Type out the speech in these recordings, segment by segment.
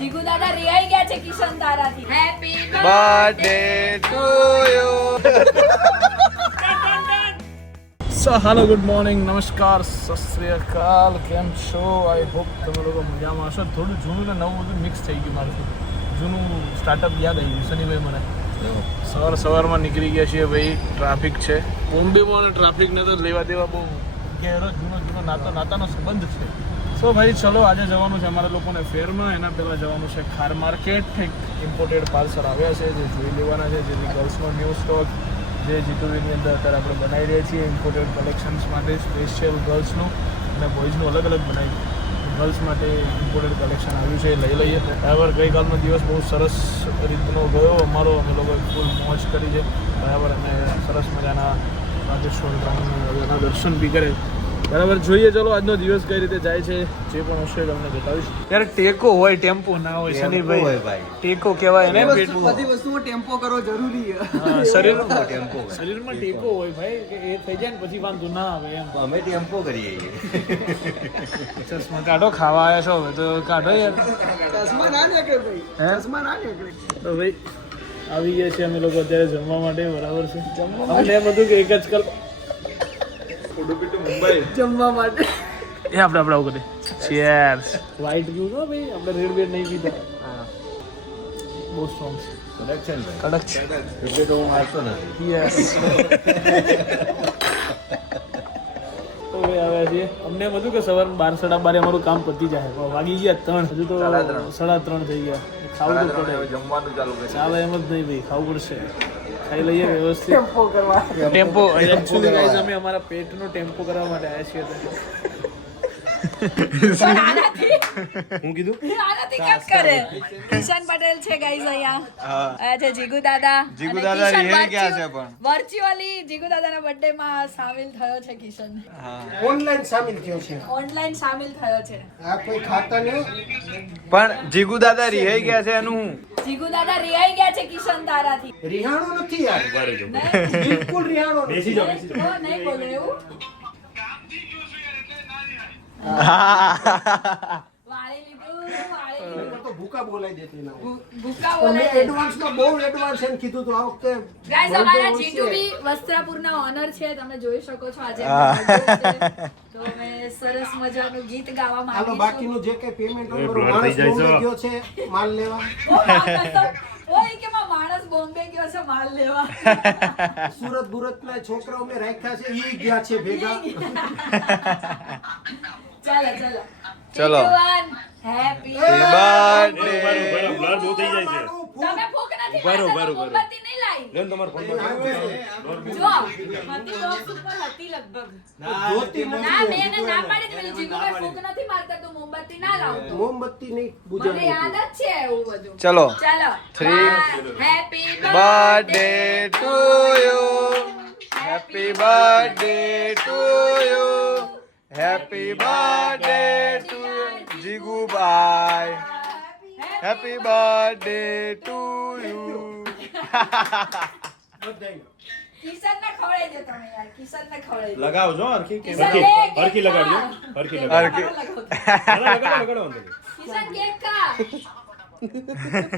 જીગુ દાદા રિહાઈ ગયા છે કિશન તારાથી. Happy birthday to you. So hello, good morning, નમસ્કાર, સત શ્રી અકાલ. કેમ છો? આઈ હોપ તમે લોકો મજામાં હશો. થોડું જૂનું ને નવું બધું મિક્સ થઈ ગયું મારું. જૂનું સ્ટાર્ટઅપ યાદ આવી ગયું શનિભાઈ મને. સવારમાં નીકળી ગયા છીએ ભાઈ. ટ્રાફિક છે બોમ્બેમાં અને ટ્રાફિકને તો લેવા દેવા બહુ ગહેરો જૂનો નાતાનો સંબંધ છે. સો ભાઈ ચલો, આજે જવાનું છે અમારા લોકોને ફેરમાં. એના પહેલાં જવાનું છે ખાર માર્કેટ. ઇમ્પોર્ટેડ પાર્સલ આવ્યા છે જે જોઈ લેવાના છે. જેની ગર્લ્સનો ન્યૂ સ્ટોક જે જીતુવીની અંદર અત્યારે આપણે બનાવી રહ્યા છીએ ઇમ્પોર્ટેડ કલેક્શન્સ માટે, સ્પેશિયલ ગર્લ્સનું અને બોયઝનું અલગ અલગ બનાવી. ગર્લ્સ માટે ઇમ્પોર્ટેડ કલેક્શન આવ્યું છે, લઈ લઈએ. બરાબર. ગઈકાલનો દિવસ બહુ સરસ રીતનો ગયો અમારો. અમે લોકોએ ફૂલ મોજ કરી છે. બરાબર. અમે સરસ મજાના નાગેશ્વર ધામના દર્શન બી કરે. બરાબર. જોઈએ ચલો આજનો દિવસ કઈ રીતે જાય છે. જે પણ હશે તમને બતાવીશ. યાર ટેકો હોય, ટેમ્પો ના હોય શનિભાઈ. ટેકો કહેવાય ને. બધી વસ્તુઓ ટેમ્પો કરવો જરૂરી છે. શરીરમાં ટેકો હોય ભાઈ, કે એ થઈ જાય ને પછી વાંધો ના આવે એમ. અમે ટેમ્પો કરીએ. ચશ્મા કાઢો, ખાવા આવ્યા છો હવે તો કાઢો યાર. ચશ્મા ના નીકળે ભાઈ, ચશ્મા ના નીકળે. તો ભાઈ આવી ગયા છે અમે લોકો અત્યારે જમવા માટે. બરાબર છે. અમને એમ હતું કે એક જ કલાક જમવા માટે એ આપણે આવું કરીએ. ચીયર્સ. વ્હાઈટ પીવું છો ભાઈ, આપણે રેડ બેડ નહીં પીતા. બહુ સ્ટ્રોંગ છે. કડક છે. એટલે તો હું મારતો નથી. યસ. તો ભાઈ આવ્યા છીએ. અમને એમ હતું કે સવારે 12:30 અમારું કામ પતી જાય. વાગી ગયા 3, હજુ તો 3:30 થઈ ગયા. ખાવું તો પડે. જમવાનું ચાલુ કરે. ચાલે એમ જ નહીં ભાઈ, ખાવું પડશે. ખાઈ લઈએ વ્યવસ્થિત. ટેમ્પો કરવા. ટેમ્પો એકચ્યુઅલી ગાઈઝ અમે અમારા પેટનો ટેમ્પો કરવા માટે આવ્યા છીએ. હું કીધું આનાથી કેમ કરે? કિશન પટેલ છે ગાઈઝ અહીંયા. આ છે જીગુ દાદા. જીગુ દાદા રિહાઈ ગયા છે પણ. વર્ચ્યુઅલી જીગુ દાદાના બર્થડે માં સામેલ થયો છે કિશન. ઓનલાઈન સામેલ થયો છે. ઓનલાઈન સામેલ થયો છે. આ કોઈ ખાતા નહીં. પણ જીગુ દાદા રિહાઈ ગયા છે એનું હું. જીગુ દાદા રિહાઈ ગયા છે કિશન તારાથી. રિહાણો નથી યાર, બિલકુલ રિહાણો નથી. નહીં બોલો એવું. વાળી લીધું. તો ભૂકા બોલાઈ દેતી ના હોય. ભૂકા અમે બોલાય છે. એડવાન્સમાં બહુ એડવાન્સ એમ કીધું તો આ વખતે ગાઈઝ અમારા જીતુબી વસ્ત્રાપુરના ઓનર છે. તમે જોઈ શકો છો આજે એમનો birthday છે. તો મેં સરસ મજાનું ગીત ગાવા હાલો માંગી છું. બાકીનું જે કઈ પેમેન્ટ હોય મારો માણસ બોમ્બે ગયો છે માલ લેવા. ઓય કે માણસ બોમ્બે ગયો છે માલ લેવા. સુરત બુરતના છોકરાઓ મેં રાખ્યા છે, ઈ ગયા છે ભેગા. ચાલો ચલો. Happy birthday. તમે ફૂક નથી મારતા તો મોમબત્તી નહીં લાવી. જો મતી બોક્સ ઉપર હતી લગભગ. જોતી ના નથી. મેં એને ના પાડી દીધી. જીગુભાઈ ફૂક નથી મારતા તો મોમબત્તી ના લાવતો. મોમબત્તી નહીં મને બુજાવી. યાદ જ છે એવું બધું. ચલો. ચાલો. 3 happy birthday to you. Happy birthday to you. Happy birthday to Jigubhai. Happy birthday to you. Kishan ને ખવડાવી દો તમે યાર. કિશન ને ખવડાવી દો. લગાવજો હરખી કિશન લે, કેક હરખી લગાડજો ખા. હરખી હરખી. લગાડો કિશન કેક ખા.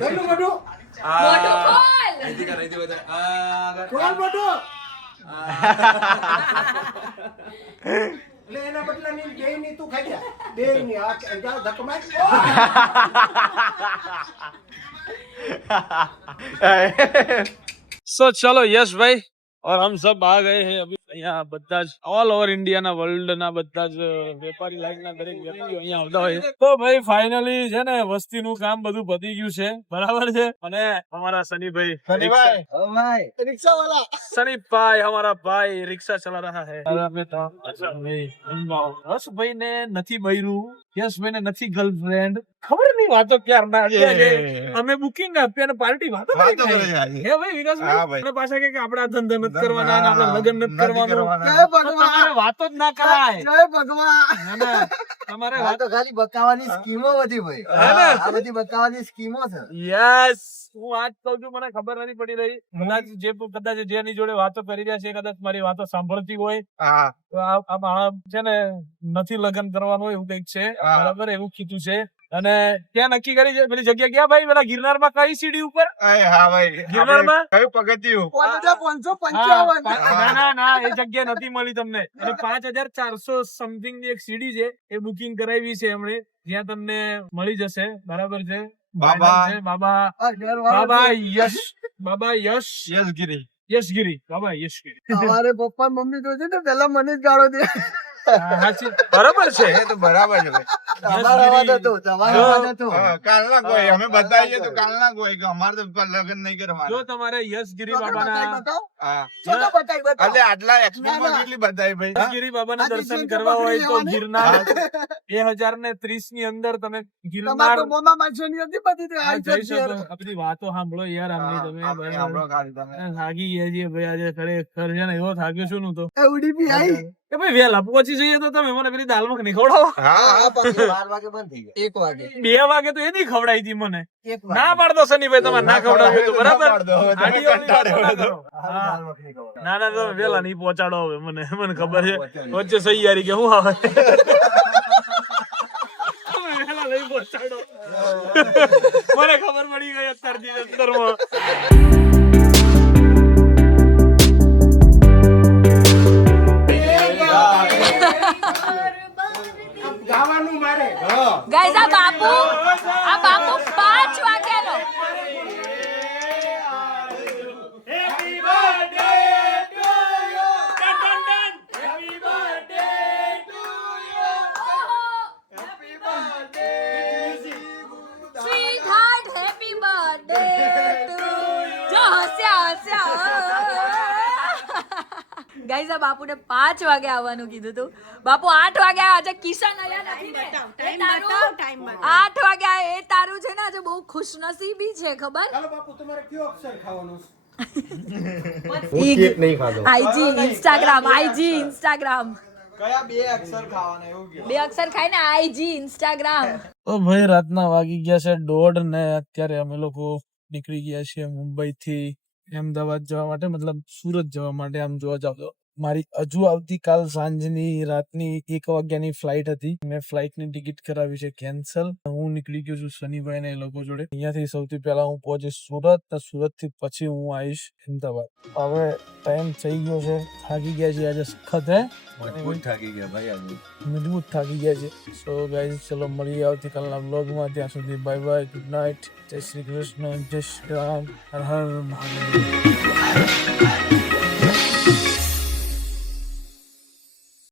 કેટલું મોટું? મોઢું ખોલ. કોણ મોટું? એટલે એના બદલાની બેયની તું ખાઈ જા. બેયની આ જા ધકમાય. સો ચલો યશ ભાઈ और हम सब आ गए हैं अभी અહીંયા બધા જ ઓલ ઓવર ઇન્ડિયા ના વર્લ્ડ ના બધા જ વેપારી લાઈન ના દરેક વ્યક્તિઓ અહીંયા આવતા હોય છે. તો ભાઈ ફાઇનલી છે ને વસ્તીનું કામ બધું પતી ગયું છે. બરાબર છે. અને અમારા સનીભાઈ સનીભાઈ हमारा भाई रिक्शा चला रहा है. હર્ષભાઈ ને નથી બૈરું, યશભાઈ ને નથી ગર્લફ્રેન્ડ. ખબર નહીં વાતો ક્યાર ના છે. અમે બુકિંગ આપી અને પાર્ટી વાતો કરી હે ભાઈ વિકાસભાઈ. અને પાછા કે આપડા ધંધા નથી કરવાના અને આપડા લગ્ન નથી કરવાનું. જય ભગવાન. તમારે વાતો જ ના કરાય. જય ભગવાન. તમારે આ તો ખાલી બતાવવાની સ્કીમો બધી ભાઈ. આ બધી બતાવવાની સ્કીમો છે. યસ હું આજ કહું છું, મને ખબર નથી પડી રહી. કદાચ જેની જોડે વાતો કરી રહ્યા છે કદાચ મારી વાતો સાંભળતી હોય તો આ માણસ છે ને નથી લગ્ન કરવાનું એવું કઈક છે. બરાબર એવું કીધું છે. અને ત્યાં નક્કી કરી છે પેલી જગ્યા ક્યાં ભાઈ પેલા ગિરનારમાં કઈ સીડી ઉપર હા ભાઈ ગિરનારમાં કયું પગથિયું ના એ જગ્યા નથી મળી તમને અને 5400 સમથિંગ ની એક સીડી છે એ બુકિંગ કરાવી છે એમણે જ્યાં તમને મળી જશે બરાબર છે બાબા યશગીરી અમારે પપ્પા મમ્મી તો છે ને પેલા મને જ ગાળો દે બરાબર છે એ તો બરાબર છે ભાઈ તમારો અવાજ હતો તમારો અવાજ હતો કાલના કોઈ અમે બતાવીએ તો કાલના કોઈ કે અમારે તો લગ્ન નહીં કરવાના જો તમારે યશગીરી બાબાના હા ચલો બતાવી એટલે આટલા એક્સપોમાં કેટલી બતાવી ભાઈ યશગીરી બાબાના દર્શન કરવા હોય તો ગિરનાર 2030 ની અંદર તમે ગિરનાર તમારો મોમા માછોની હતી બધી તે જઈ આઈ શકો જશે આપણી વાતો સાંભળો યાર આમની તમે આપણે આપણો ખાલી તમે થાકી ગયા છીએ ભાઈ આજે ખરેખર છે ને એવો થાક્યો છું હું તો એ ઉડી બી આઈ કે ભાઈ વહેલા પહોંચી જઈએ તો તમે મને પેલી દાલ મખની ખવડાવો હા 12 વાગે બંધ થઈ ગયા 1 વાગે 2 વાગે તો એની ખવડાવી હતી મને 1 વાગે ના પાડતો શનિભાઈ તમારે ના ખવડાવ્યું તો બરાબર આડીઓની વાતો ના કરો. હા, દાળ મખની ખવડાવો. ના ના તમે વહેલા નહીં પહોંચાડો હવે મને ખબર છે વચ્ચે સૈયારી કે હું આવે તમે વહેલા નહીં પહોંચાડો મને ખબર પડી ગઈ અત્યારથી અંદરમાં ગાવાનું મારે ગાઈઝ આ બાપુ 5 વાગ્યાનો Sweetheart, happy birthday to જો હસ્યા ગાઈઝ આ બાપુને 5 વાગે આવવાનું કીધું તું બાપુ 8 વાગે આવ્યા. આજે કિશન આયા નથી ને એ તારું 8 વાગે આવ્યા એ તારું છે ને આજે બહુ ખુશનસીબી છે ખબર ચાલો બાપુ તમારે કયો અક્ષર ખાવાનો આઈજી ઇન્સ્ટાગ્રામ કયા 2 અક્ષર ખાવાના એવું કે 2 અક્ષર ખાય ને આઈજી ઇન્સ્ટાગ્રામ તો ભાઈ રાતના વાગી ગયા છે 1:30 ને અત્યારે અમે લોકો નીકળી ગયા છીએ મુંબઈ થી અમદાવાદ જવા માટે મતલબ સુરત જવા માટે આમ જોવા જાવ તો મારી હજુ આવતીકાલ સાંજની રાતની 1 વાગ્યાની ફ્લાઇટ હતી મેં ફ્લાઇટની ટિકિટ કરાવી છે કેન્સલ હું નીકળી ગયો છું શનિભાઈ ને એ લોકો જોડે અહીંયાથી સૌથી પહેલા હું પહોંચીશ સુરત થી પછી હું આવીશ અમદાવાદ હવે ટાઈમ થઈ ગયો છે થાકી ગયા છે આજે સખત હે મજબૂત થાકી ગયા ભાઈ આજે મજબૂત થાકી ગયા છે સો ગાઈઝ ચલો મળીએ આવતીકાલના વ્લોગમાં ત્યાં સુધી બાય બાય ગુડ નાઇટ જય શ્રી કૃષ્ણ જય શ્રી રામ હર હર મહાદેવ